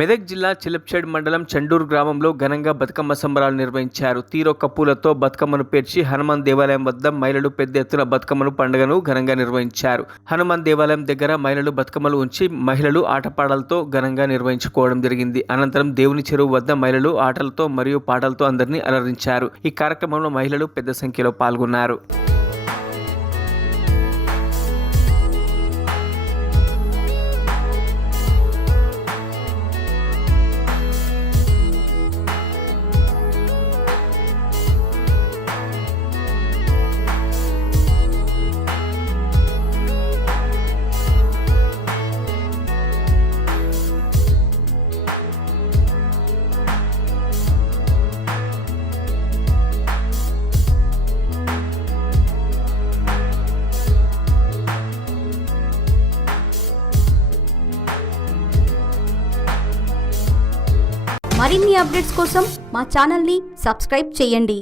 మెదక్ జిల్లా చిలప్చేడ్ మండలం చండూరు గ్రామంలో ఘనంగా బతుకమ్మ సంబరాలు నిర్వహించారు. తీరొక్క పూలతో బతుకమ్మను పేర్చి హనుమాన్ దేవాలయం వద్ద మహిళలు పెద్ద ఎత్తున బతుకమ్మను పండుగను ఘనంగా నిర్వహించారు. హనుమాన్ దేవాలయం దగ్గర మహిళలు బతుకమ్మలు ఉంచి మహిళలు ఆటపాటలతో ఘనంగా నిర్వహించుకోవడం జరిగింది. అనంతరం దేవుని చెరువు వద్ద మహిళలు ఆటలతో మరియు పాటలతో అందరినీ అలరించారు. ఈ కార్యక్రమంలో మహిళలు పెద్ద సంఖ్యలో పాల్గొన్నారు. మరిన్ని అప్డేట్స్ కోసం మా ఛానల్ని సబ్స్క్రైబ్ చేయండి.